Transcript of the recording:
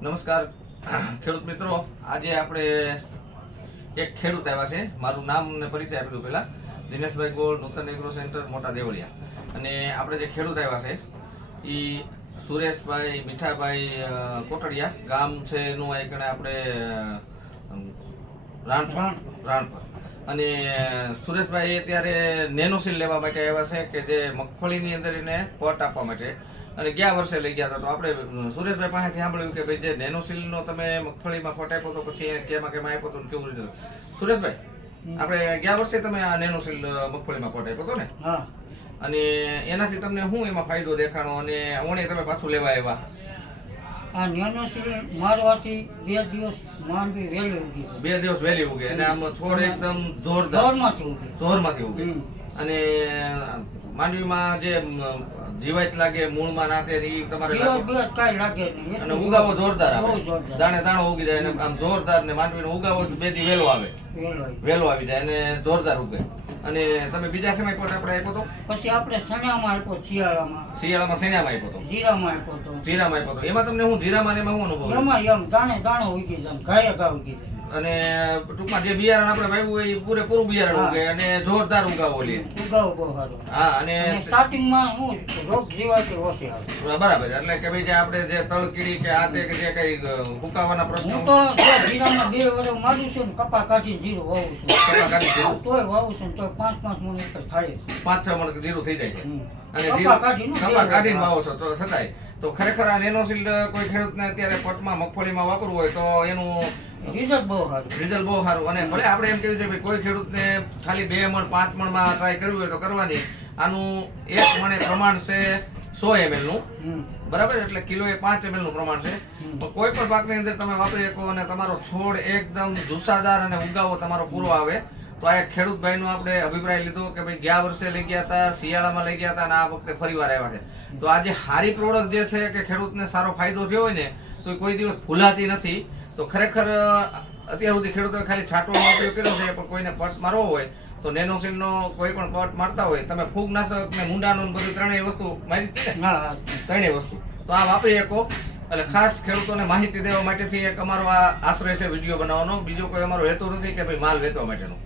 નમસ્કાર ખેડૂત મિત્રો, આજે આપણે એક ખેડૂત આવ્યા છે. મારું નામ ને પરિચય આપી દઉં. પહેલા દિનેશભાઈ ગોળ, નૂતન એગ્રો સેન્ટર, મોટા દેવળિયા. અને આપણે જે ખેડૂત આવ્યા છે એ સુરેશભાઈ મીઠાભાઈ કોટડિયા, ગામ છે એનું એકણે આપણે રાણપર. અને સુરેશભાઈ અત્યારે નેનોસીલ લેવા માટે આવ્યા છે કે જે મગફળીની અંદર એને પટ આપવા માટે, અને ગયા વર્ષે લઈ ગયા હતા. તો આપણે સુરેશભાઈ પાસેથી સાંભળ્યું કે ભાઈ જે નેનોસીલનો તમે મગફળીમાં ફટ આપ્યો તો પછી એને કેમાં આપ્યો તો કેવું રીતે? સુરેશભાઈ, આપણે ગયા વર્ષે તમે આ નેનોસીલ મગફળીમાં ફટ આપ્યો હતો ને? હા. અને એનાથી તમને શું એમાં ફાયદો દેખાણો અને ઓણે તમે પાછું લેવા આવ્યા? આ નેનોસીલ મારવાથી 2 દિવસ માંડવી વહેલી ઉગી. 2 દિવસ વહેલી ઉગે અને આમ છોડ એકદમ જોરદાર જોરમાંથી ઉગે. અને માંડવીમાં જે જીવાત લાગે મૂળમાં નાખે એ તમારે કઈ લાગે નહીં, અને ઉગાવો જોરદાર આવે, દાણે દાણો ઉગી જાય અને આમ જોરદાર. ને માંડવીનો ઉગાવો 2 દી વહેલો આવે, વહેલો આવી જાય અને જોરદાર ઉગે. અને તમે બીજા સમય પર આપણે આપ્યો તો? પછી આપણે સણામાં આપ્યો, શિયાળામાં શેણામાં આપ્યો તો? જીરામાં આપ્યો તો. જીરામાં આપ્યો તો. એમાં તમને હું જીરામાં ને એમાં શું અનુભવ? એમાં એમ દાણે દાણો ઉગી જાય, ઘાય ઘા ઉગી જાય. અને ટૂંકમાં જે બિયારણ આપણે વાવ્યું હોય એ પૂરેપૂરું બિયારણ ઉગે અને જોરદાર ઉગાવો લે. ઉગાવો બહુ સારો. હા. અને સ્ટાર્ટિંગમાં હું રોગ જીવાત ઓછી આવે. બરાબર. એટલે કે ભાઈ જે આપણે જે તળકીડી કે આ તે કે જે કઈ ફૂંકાવાના પ્રશ્નો, હું તો જીરામાં 2 વર્ષ મારું છું ને કપા કાઢીને જીરું વાવું છું. કપા કાઢી જીરું તોય વાવું છું તો 5-5 મણ ઉપર થાય. 5-6 મણ જીરું થઈ જાય છે. અને કપા કાઢીને વાવો છો તો છતાંય તો ખરેખર આ નેનોસીલ કોઈ ખેડૂતને અત્યારે પટમાં મગફળીમાં વાપરવું હોય તો એનું રિઝલ્ટ બહુ સારું. અને ભલે આપણે એમ કહ્યું છે ભાઈ કોઈ ખેડૂતને ખાલી 2 મણ 5 મણમાં ટ્રાય કરવી હોય તો કરવાની. આનું 1 મણે પ્રમાણ છે 100 ml નું, બરાબર? એટલે કિલોએ 5 ml નું પ્રમાણ છે. કોઈ પણ પાકની અંદર તમે વાપરી શકો અને તમારો છોડ એકદમ જુસ્સાદાર અને ઉગાવો તમારો પૂરો આવે. તો આ એક ખેડૂત ભાઈનો આપણે અભિપ્રાય લીધો કે ભાઈ ગયા વર્ષે લઈ ગયા હતા, શિયાળામાં લઈ ગયા હતા અને આ વખતે ફરીવાર આવ્યા છે. તો આ જે સારી પ્રોડક્ટ જે છે કે ખેડૂતને સારો ફાયદો થયો હોય ને તો કોઈ દિવસ ભૂલાતી નથી. તો ખરેખર અત્યાર સુધી ખેડૂતોએ ખાલી છાંટવાનો ઉપયોગ કર્યો છે, પણ કોઈને પટ મારવો હોય તો નેનોસીલનો કોઈ પણ પટ મારતા હોય તમે, ફૂગનાશક ને મુંડાનું બધું ત્રણેય વસ્તુ મારી છે ને, ત્રણેય વસ્તુ તો આ વાપરી શકો. એટલે ખાસ ખેડૂતોને માહિતી દેવા માટેથી એક અમારો આ આશ્રય છે વિડીયો બનાવવાનો. બીજો કોઈ અમારો હેતુ નથી કે ભાઈ માલ વેચવા માટેનો.